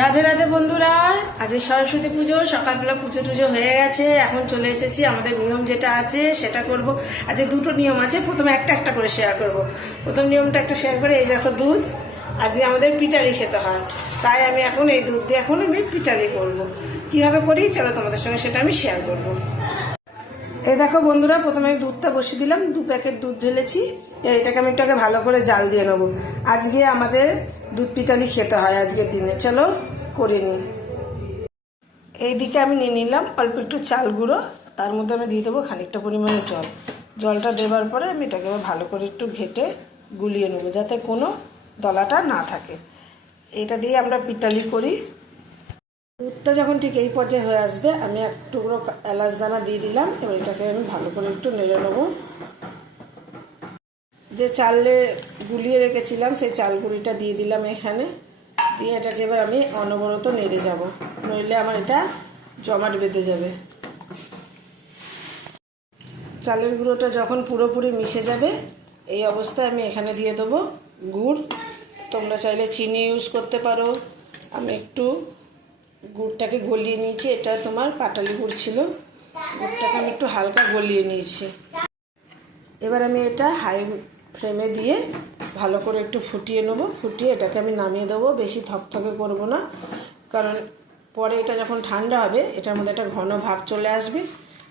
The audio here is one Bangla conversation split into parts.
রাধে রাধে বন্ধুরা, আজ সরস্বতী পুজো। সকালবেলা পুজো টুজো হয়ে গেছে, এখন চলে এসেছি। আমাদের নিয়ম যেটা আছে সেটা করব। আজ দুটো নিয়ম আছে, প্রথমে একটা একটা করে শেয়ার করব। প্রথম নিয়মটা একটা শেয়ার করে, এই দেখো দুধ। আজকে আমাদের পিঠালি খেতে হয়, তাই আমি এখন এই দুধ দিয়ে এখন আমি পিঠালি করব। কীভাবে করি চলো তোমাদের সঙ্গে সেটা আমি শেয়ার করব। এই দেখো বন্ধুরা, প্রথমে আমি দুধটা বসিয়ে দিলাম, 2 প্যাকেট দুধ ঢেলেছি। এটাকে আমি একটু ভালো করে জাল দিয়ে নেবো। আজকে আমাদের দুধ পিঠালি খেতে হয় আজকের দিনে, চলো করে নিই। এইদিকে আমি নিয়ে নিলাম অল্প একটু চাল গুঁড়ো, তার মধ্যে আমি দিয়ে দেবো খানিকটা পরিমাণে জল। জলটা দেওয়ার পরে আমি এটাকে ভালো করে একটু ঘেটে গুলিয়ে নেবো, যাতে কোনো দলাটা না থাকে। এটা দিয়ে আমরা পিঠালি করি। দুধটা যখন ঠিক এই পর্যায়ে হয়ে আসবে, আমি এক টুকরো এলাচ দানা দিয়ে দিলাম। এবার এটাকে আমি ভালো করে একটু নেড়ে নেবো। যে চালে গুলিয়ে রেখেছিলাম সেই চাল গুঁড়িটা দিয়ে দিলাম এখানে, দিয়ে এটাকে এবার আমি অনবরত নেড়ে যাব, নইলে আমার এটা জমাট বেঁধে যাবে। চালের গুঁড়োটা যখন পুরোপুরি মিশে যাবে, এই অবস্থায় আমি এখানে দিয়ে দেবো গুড়। তোমরা চাইলে চিনি ইউজ করতে পারো। আমি একটু গুড়টাকে গলিয়ে নিয়েছি, এটা তোমার পাটালি গুড় ছিল। গুড়টাকে আমি একটু হালকা গলিয়ে নিয়েছি। এবার আমি এটা হাই ফ্লেমে দিয়ে ভালো করে একটু ফুটিয়ে নেব। ফুটিয়ে এটাকে আমি নামিয়ে দেবো, বেশি থকথকে করব না, কারণ পরে এটা যখন ঠান্ডা হবে এটার মধ্যে একটা ঘন ভাব চলে আসবে।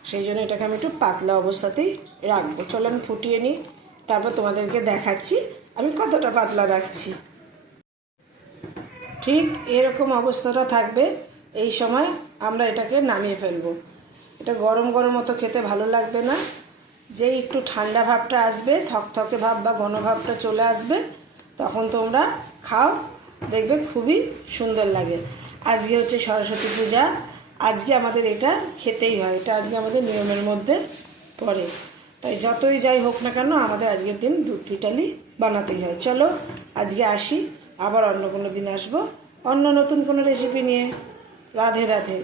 সেই জন্য এটাকে আমি একটু পাতলা অবস্থাতেই রাখবো। চলো আমি ফুটিয়ে নিই, তারপর তোমাদেরকে দেখাচ্ছি আমি কতটা পাতলা রাখছি। ঠিক এরকম অবস্থাটা থাকবে। এই সময় আমরা এটাকে নামিয়ে ফেলবো। এটা গরম গরম মতো খেতে ভালো লাগবে না। যেই একটু ঠান্ডা ভাবটা আসবে, থকথকে ভাব বা ঘন ভাবটা চলে আসবে, তখন তোমরা খাও, দেখবে খুবই সুন্দর লাগে। আজকে হচ্ছে সরস্বতী পূজা, আজকে আমাদের এটা খেতেই হয়। এটা আজকে আমাদের নিয়মের মধ্যে পড়ে। তাই যতই যাই হোক না কেন, আমাদের আজকের দিন দুধ পিঠালি বানাতেই হয়। চলো আজকে আসি, আবার অন্য কোনো দিন আসবো অন্য নতুন কোনো রেসিপি নিয়ে। রাধে রাধে।